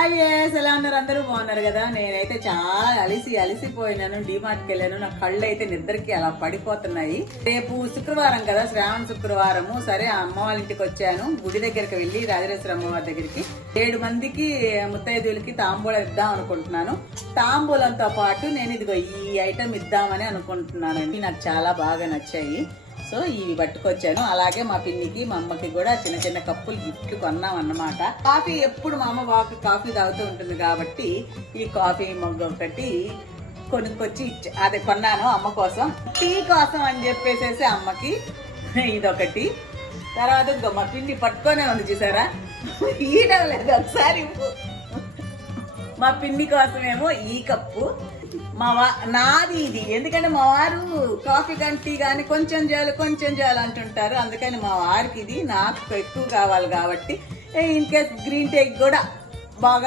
Hi ఎలా ఉన్నారు? అందరూ బాగున్నారు కదా? నేనైతే చాలా అలిసిపోయినాను. డిమార్ట్కి వెళ్ళాను. నా కళ్ళు అయితే నిద్రకి అలా పడిపోతున్నాయి. రేపు శుక్రవారం కదా, శ్రావణ శుక్రవారము. సరే అమ్మ వాళ్ళ ఇంటికి వచ్చాను. గుడి దగ్గరికి వెళ్ళి రాజరాజేశ్వరి అమ్మవారి దగ్గరికి 7 మందికి ముత్తైదువులకి తాంబూలం ఇద్దాం అనుకుంటున్నాను. తాంబూలంతో పాటు నేను ఇదిగో ఈ ఐటమ్ ఇద్దామని అనుకుంటున్నానండి. నాకు చాలా బాగా నచ్చాయి. సో ఇవి పట్టుకొచ్చాను. అలాగే మా పిన్నికి మా అమ్మకి కూడా చిన్న చిన్న కప్పులు గిఫ్ట్ కొన్నాం అన్నమాట. కాఫీ ఎప్పుడు మా అమ్మ కాఫీ తాగుతూ ఉంటుంది కాబట్టి ఈ కాఫీ మగ్గు ఒకటి కొనుక్కొచ్చి అదే కొన్నాను అమ్మ కోసం. టీ కోసం అని చెప్పేసేసి అమ్మకి ఇదొకటి. తర్వాత ఇంకో మా పిన్ని పట్టుకొనే ఉంది, చూసారా? ఈయడం లేదు. ఒకసారి మా పిన్ని కోసమేమో ఈ కప్పు, నాది ఇది. ఎందుకంటే మా వారు కాఫీ కానీ టీ కానీ కొంచెం చేయాలి అంటుంటారు. అందుకని మా వారికి ఇది, నాకు ఎక్కువ కావాలి కాబట్టి ఇన్ కేస్ గ్రీన్ టీ కూడా బాగా